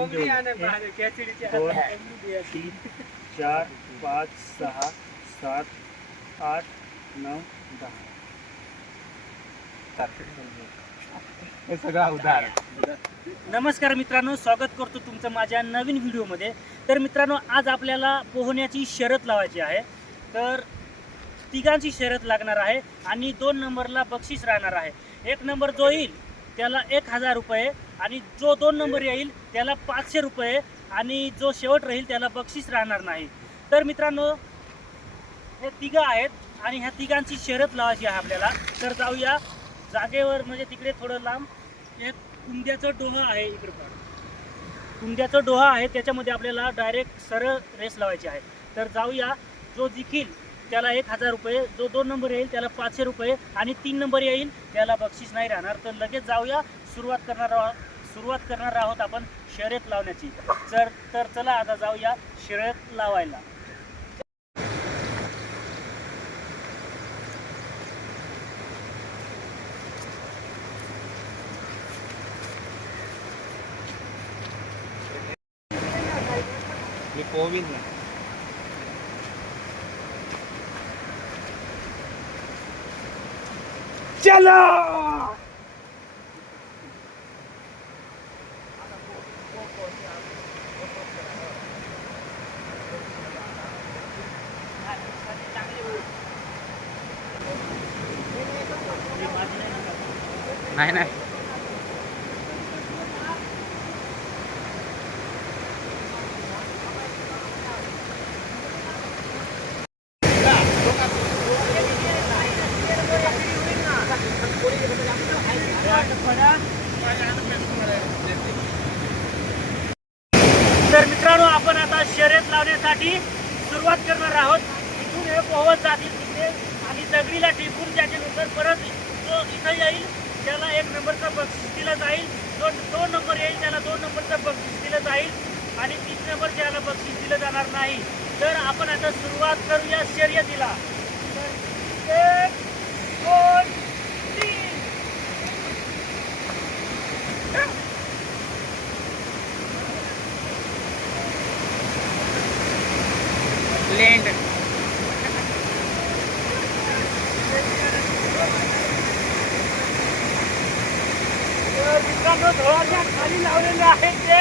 दोन, तीन, 4, 5, 6, 7, 8, 9, 10. हे सगळं उधार. नमस्कार मित्रांनो, स्वागत करतो तुमचं माझ्या नवीन व्हिडिओमध्ये. तर मित्रांनो, आज आपल्याला पोहण्याची शर्यत लावायची आहे. तर तिघांची शर्यत लागणार आहे आणि 2 नंबरला बक्षीस राहणार आहे. 1 नंबर जो येईल त्याला 1000 रुपये आणि जो 2 नंबर येईल त्याला 500 रुपये आणि जो शेवट राहील त्याला बक्षीस राहणार नाही. तर मित्रांनो, हे तिघं आहेत आणि ह्या तिघांची शर्यत लावायची आहे आपल्याला. तर जाऊया जागेवर, म्हणजे तिकडे थोडं लांब एक कुंद्याचं डोहा आहे. इकडे पण कुंद्याचं डोहा आहे, त्याच्यामध्ये आपल्याला डायरेक्ट सरळ रेस लावायची आहे. तर जाऊया. जो जिंकील त्याला 1000 रुपये, जो 2 नंबर येईल त्याला 500 रुपये आणि 3 नंबर येईल त्याला बक्षीस नाही राहणार. तर लगेच जाऊया, सुरुवात करणार आहोत आपण शर्यत लावण्याची. तर चला आता जाऊया शर्यत लावायला. मी पोवीन ना. चलो. नाही नाही. तर मित्रांनो, आपण आता शर्यत लावण्यासाठी सुरुवात करणार आहोत. इथून हे पोहत जातील तिथे आणि दगडीला टिपून त्याच्यानंतर परत जो इथं येईल त्याला 1 नंबरचं बक्षीस दिलं जाईल. जो 2 नंबर येईल त्याला 2 नंबरचं बक्षीस दिलं जाईल आणि 3 नंबर त्याला बक्षीस दिलं जाणार नाही. तर आपण आता सुरुवात करूया शर्यतीला. 1, 2, 3. लेंड. तर मित्रांनो, धोळाच्या खाली लावलेले आहे ते.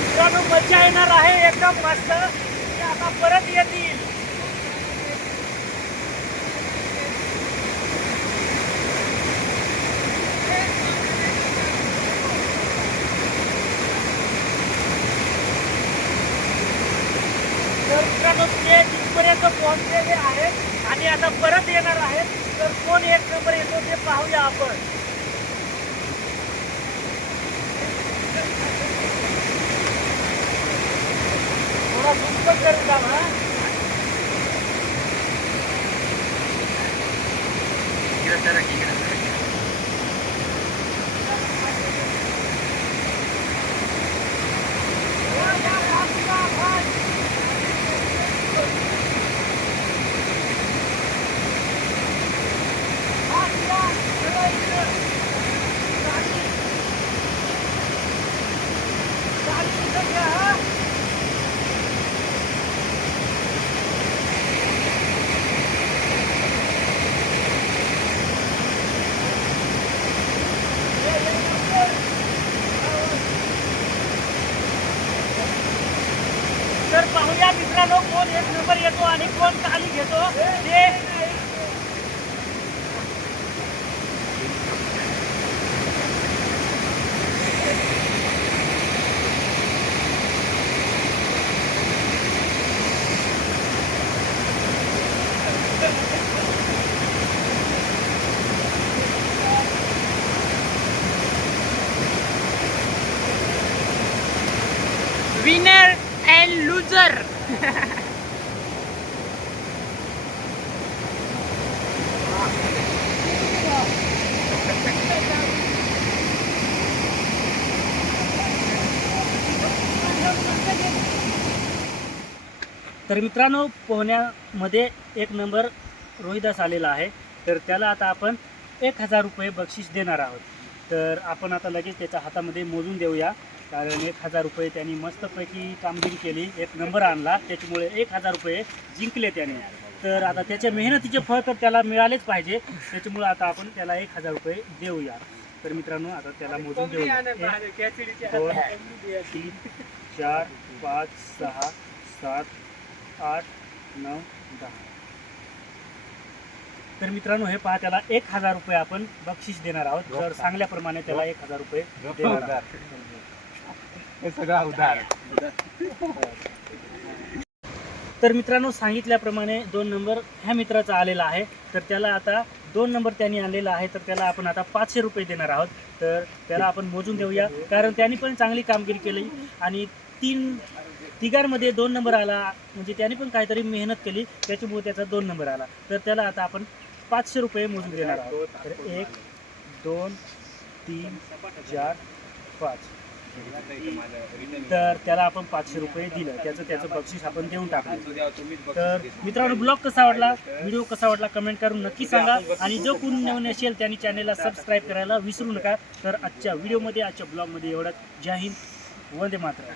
मित्रांनो, मजा येणार आहे एकदम मस्त. ते आता परत येतील. तर मित्रांनो, ते तिथपर्यंत पोहोचलेले आहेत आणि आता परत येणार आहेत. तर कोण 1 नंबर येतो ते पाहूया आपण. थोडा झुक करून जा ना. तर पाहूया मित्रांनो, कोण 1 नंबर येतो आणि कोण ताली घेतो ते. Winner and loser. तर मित्रांनो, पोहण्यामध्ये 1 नंबर रोहिदास आलेला आहे. तर त्याला आता आपण 1000 रुपये बक्षीस देणार आहोत. तर आपण आता लगेच त्याच्या हातामध्ये मोजून देऊया, कारण 1000 रुपये त्यांनी मस्तपैकी कामगिरी केली, 1 नंबर आणला, त्याच्यामुळे 1000 रुपये जिंकले त्याने. तर आता त्याच्या मेहनतीचे फळ तर त्याला मिळालेच पाहिजे, त्याच्यामुळे आता आपण त्याला 1000 रुपये देऊया. तर मित्रांनो, आता त्याला मोजून देऊया. 1 2 3 4 5 6 7 8 9 10. तर मित्रांनो, हे पहा, त्याला 1000 रुपये आपण बक्षीस देणार आहोत. तर सांगल्याप्रमाणे त्याला 1000 रुपये देणार आहोत. हे सगळं उधार. तर मित्रांनो, सांगितल्याप्रमाणे 2 नंबर ह्या मित्राचा आलेला आहे. तर त्याला आता 2 नंबर त्यांनी आणलेला आहे, तर त्याला आपण आता 500 रुपये देणार आहोत. तर त्याला आपण मोजून देऊया, कारण त्यांनी पण चांगली कामगिरी केली आणि तिघांमध्ये 2 नंबर आला, म्हणजे त्यांनी पण काहीतरी मेहनत केली, त्याच्यामुळे त्याचा 2 नंबर आला. तर त्याला आता आपण 500 रुपये मोजून देणार आहोत. तर 1 2 3 4 5. तर त्याला आपण 500 रुपये दिलं, त्याचं बक्षीस आपण देऊन टाकलं. तर मित्रांनो, ब्लॉग कसा वाटला, व्हिडिओ कसा वाटला, कमेंट करून नक्की सांगा. आणि जो कोणी नवीन असेल त्यांनी चॅनेलला सबस्क्राईब करायला विसरू नका. तर आजच्या व्हिडिओमध्ये, आजच्या ब्लॉगमध्ये एवढंच. जय हिंद, वंदे मातरम.